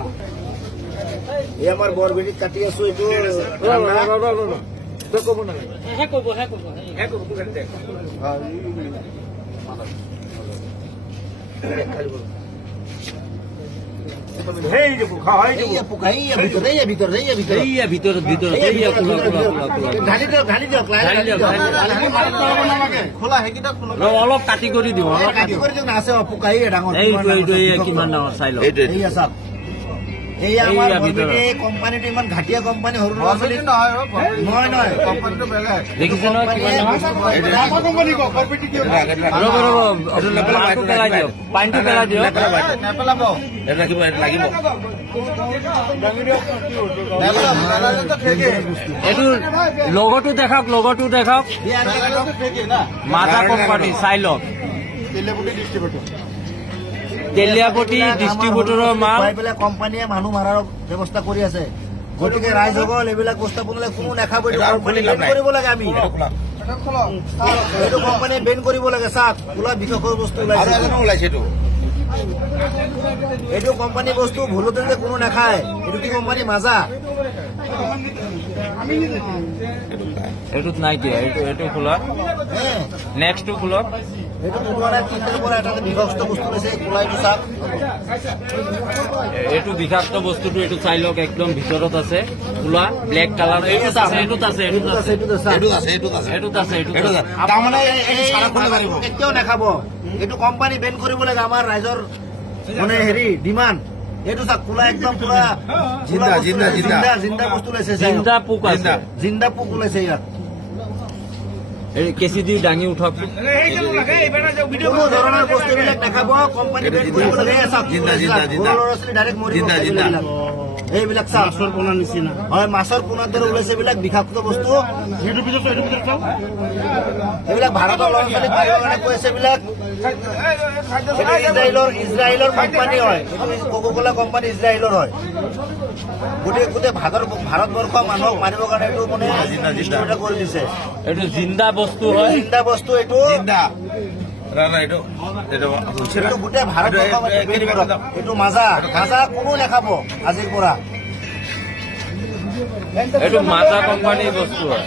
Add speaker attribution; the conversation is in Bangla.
Speaker 1: না। এই আমাৰ কাটি আছো এইটো। ঢালি দিয়ক। ঢালি দিয়ক, মাল নালাগে। খোলা অলপ কাটি কৰি দিওঁ অলপ
Speaker 2: কাটি কৰি দিয়ক না, আছে অ, পোকা, এইয়া ডাঙৰ,
Speaker 1: কিমান ডাঙৰ, চাই লওক
Speaker 2: এইয়া আমাৰ এইয়া কোম্পানীটো ইমান ঘাটিয়া কোম্পানী সৰু ল'ৰা ছোৱালী
Speaker 1: নহয় নহয়
Speaker 2: কোম্পানীটো বেলেগ
Speaker 1: দেখিছে পানীটো পেলাই দিয়ক নেপেলাব লাগিব। লাগিব এইটো লগতো দেখাওক লগতো দেখাওক মাজা কোম্পানী চাই লওক ডিষ্ট্ৰিবিউটৰ তেলিয়াপতি ডিষ্ট্ৰিবিউটৰৰ মাল।
Speaker 2: পেলাই কোম্পানীয়ে মানুহ মাৰাৰ ব্যৱস্থা কৰি আছে। গতিকে ৰাইজসকল এইবিলাক বস্তু আপোনালোকে কোনো নাখাব। কৰিব লাগে আমি। এইটো কোম্পানীয়ে বেন কৰিব লাগে চাওক খোলা বিষয়ৰ বস্তু ওলাইছে। এইটো? কোম্পানী বস্তু ভুলতে যে কোনো নাখায় এইটো কি কোম্পানী মাজা?
Speaker 1: এইটোত নাই দিয়া এইটো এইটো খোলা। নেক্সটটো খোলক এইটো বিষাক্ত বস্তুটো এইটো চাই লওক একদম ভিতৰত আছে। খোলা ব্লেক কালাৰ এইটোত আছে এইটোত আছে এইটোত আছে। এইটোত আছে এইটোত আছে।
Speaker 2: নাখাব। এইটো কোম্পানী বেন কৰিব লাগে আমাৰ ৰাইজৰ মানে হেৰি ডিমাণ্ড এইটো চাওক খোলা একদম পুৰা জিন্দা, জিন্দা, জিন্দা। জিন্দা জিন্দা বস্তু ওলাইছে
Speaker 1: জিন্দা পোক আছে। জিন্দা।
Speaker 2: জিন্দা পোক ওলাইছে ইয়াত।
Speaker 1: কেঁচি দি দাঙি উঠক।
Speaker 2: কোনো ধৰণৰ বস্তু বিলাক কোম্পানী এইটো বেন কৰিব লাগে এই চাওক,
Speaker 1: জিন্দা, জিন্দা, জিন্দা।
Speaker 2: সৰু ল'ৰা ছোৱালী ডাইৰেক্ট মৰিব
Speaker 1: জিন্দা, জিন্দা। এইবিলাক।
Speaker 2: এইবিলাক মাছৰ পোনা নিচিনা। হয় মাছৰ পোনাৰ দৰে ওলাইছে এইবিলাক বিষাক্ত বস্তু। এইবিলাক ভাৰতৰ ল'ৰা ছোৱালীক মাৰিবৰ কাৰণে কৈ এইবিলাক। ইজৰাইলৰ ইজৰাইলৰ কোম্পানী হয় কোকো কোলা কোম্পানী ইজৰাইলৰ হয় গোটেই গোটেই ভাৰতৰ ভাৰতবৰ্ষ মানুহক মাৰিবৰ কাৰণে এইটো মানে
Speaker 1: জিন্দা, জিন্দা। কৰি দিছে এইটো জিন্দা বস্তু হয়
Speaker 2: চিন্তা বস্তু এইটো জিন্দা গোটেই ভাৰতবৰ্ষ এইটো- মানে মাজা মাজা কোনো নাখাব আজিৰ পৰা
Speaker 1: এইটো মাজা কোম্পানীৰ বস্তু হয়